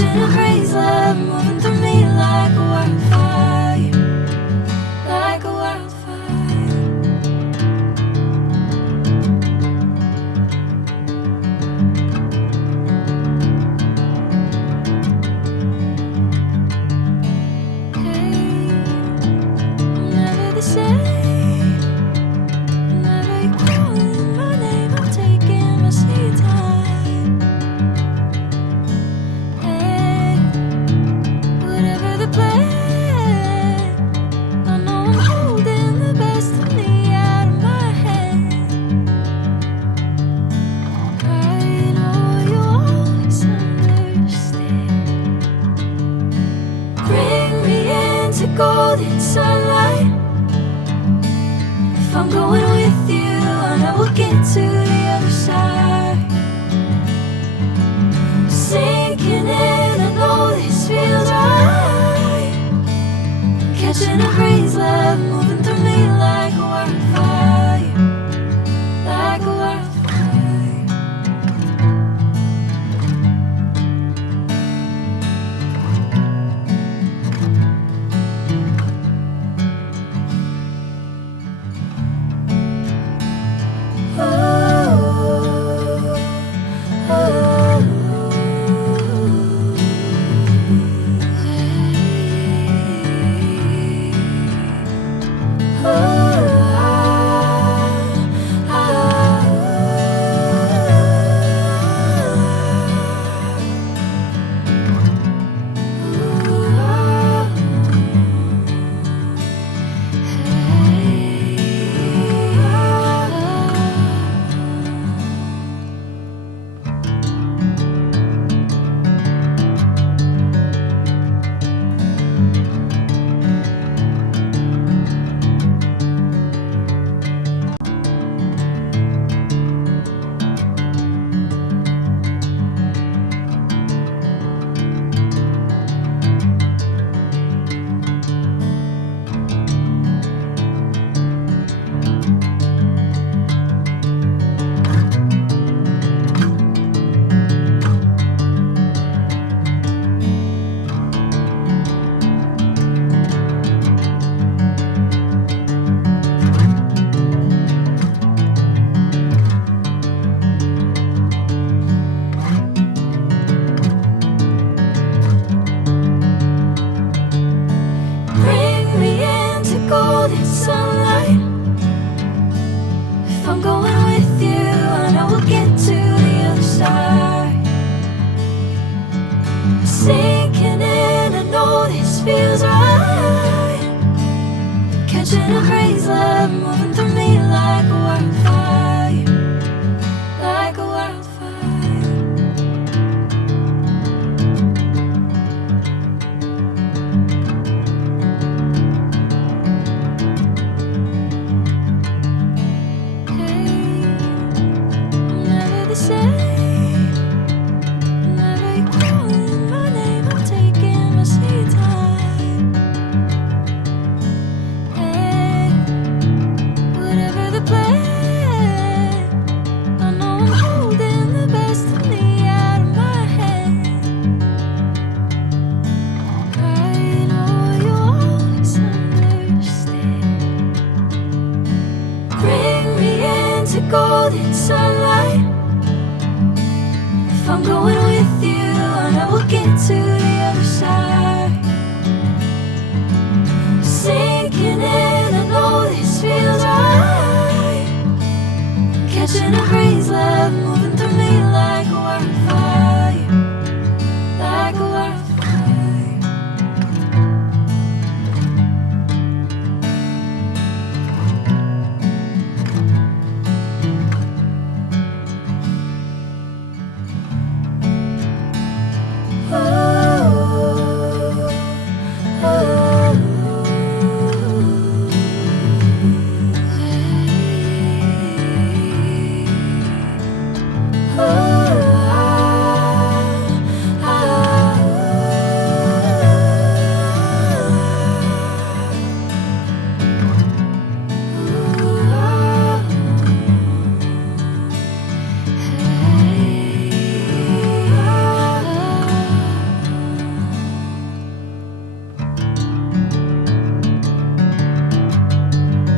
Catching a crazy love moving through me like a wildfire, like a wildfire. Hey, I'm never the same. Whenever you're calling my name, I'm taking my sweet time. Hey, whatever the plan, I know I'm holding the best of me out of my hand. I know you always understand. Bring me into golden sunlight. If I'm going with you, I know we'll get to the other side. Sinking in, I know this feels right. Catching a crazy love moving through me like a wildfire, like a wildfire. Bring me into golden sunlight. If I'm going with you, I know we'll get to the other side. Sinking in, I know this feels right. Catching a crazy love moving